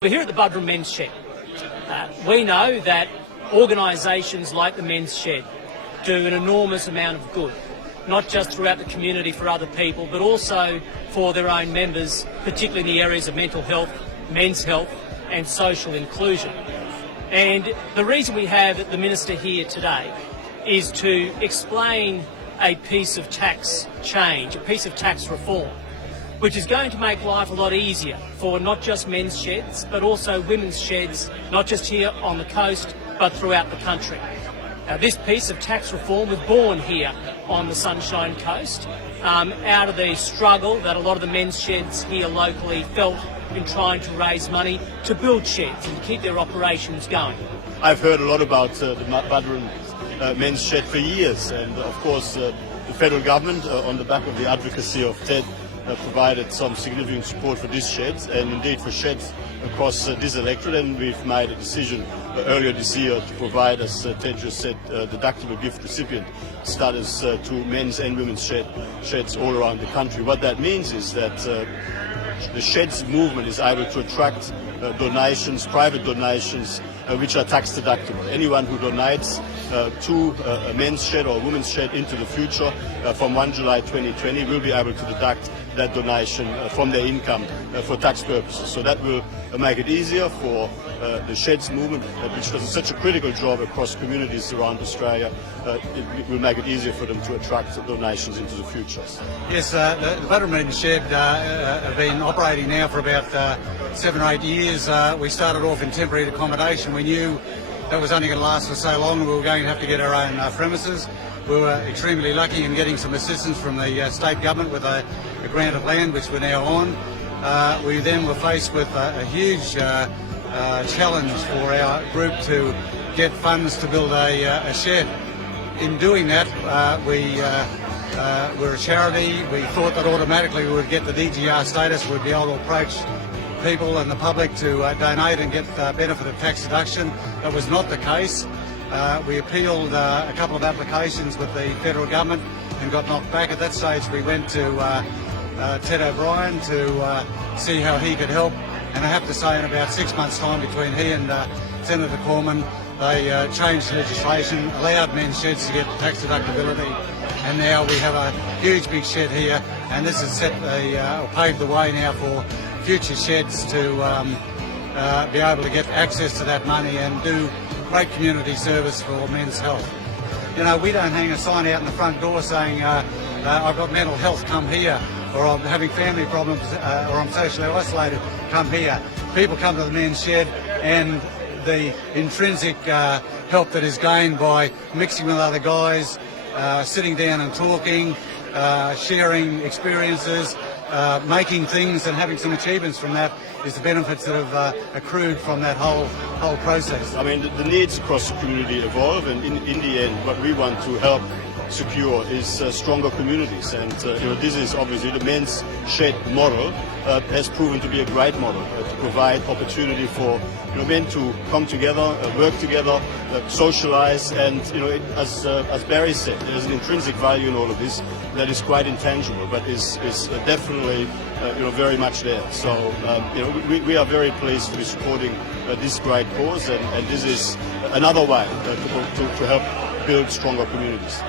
We're here at the Budrum Men's Shed. We know that organisations like the Men's Shed do an enormous amount of good, not just throughout the community for other people, but also for their own members, particularly in the areas of mental health, men's health and social inclusion. And the reason we have the Minister here today is to explain a piece of tax change, a piece of tax reform, which is going to make life a lot easier for not just men's sheds, but also women's sheds, not just here on the coast, but throughout the country. Now, this piece of tax reform was born here on the Sunshine Coast, out of the struggle that a lot of the men's sheds here locally felt in trying to raise money to build sheds and to keep their operations going. I've heard a lot about the Budrum Men's Shed for years, and of course the federal government, on the back of the advocacy of Ted, provided some significant support for these sheds and indeed for sheds across this electorate, and we've made a decision earlier this year to provide, as Ted just said, deductible gift recipient status to men's and women's sheds all around the country. What that means is that the sheds movement is able to attract donations, private donations, which are tax deductible. Anyone who donates to a men's shed or a women's shed into the future from 1 July 2020 will be able to deduct that donation from their income for tax purposes. So that will make it easier for the sheds movement, which does such a critical job across communities around Australia. It will make it easier for them to attract donations into the future. Yes, the Budrum Men's Shed have been operating now for about 7 or 8 years. We started off in temporary accommodation. We knew that was only going to last for so long. We were going to have to get our own premises. We were extremely lucky in getting some assistance from the state government with a grant of land, which we're now on. We then were faced with a huge challenge for our group to get funds to build a shed. In doing that, we're a charity. We thought that automatically we would get the DGR status. We'd be able to approach people and the public to donate and get the benefit of tax deduction. That was not the case. We appealed a couple of applications with the federal government and got knocked back. At that stage we went to Ted O'Brien to see how he could help, and I have to say in about 6 months' time between he and Senator Cormann, they changed legislation, allowed men's sheds to get tax deductibility, and now we have a huge big shed here, and this has paved the way now for future sheds to be able to get access to that money and do great community service for men's health. You know, we don't hang a sign out in the front door saying I've got mental health, come here, or I'm having family problems, or I'm socially isolated, come here. People come to the men's shed, and the intrinsic help that is gained by mixing with other guys, sitting down and talking, sharing experiences, making things and having some achievements from that is the benefits that have accrued from that whole process. I mean, the needs across the community evolve, and in the end, what we want to help secure is stronger communities. And this is obviously the men's shed model has proven to be a great model to provide opportunity for men to come together, work together, socialise, and as Barry said, there's an intrinsic value in all of this that is quite intangible, but is definitely very much there. So we are very pleased to be supporting this great cause, and this is another way to help build stronger communities.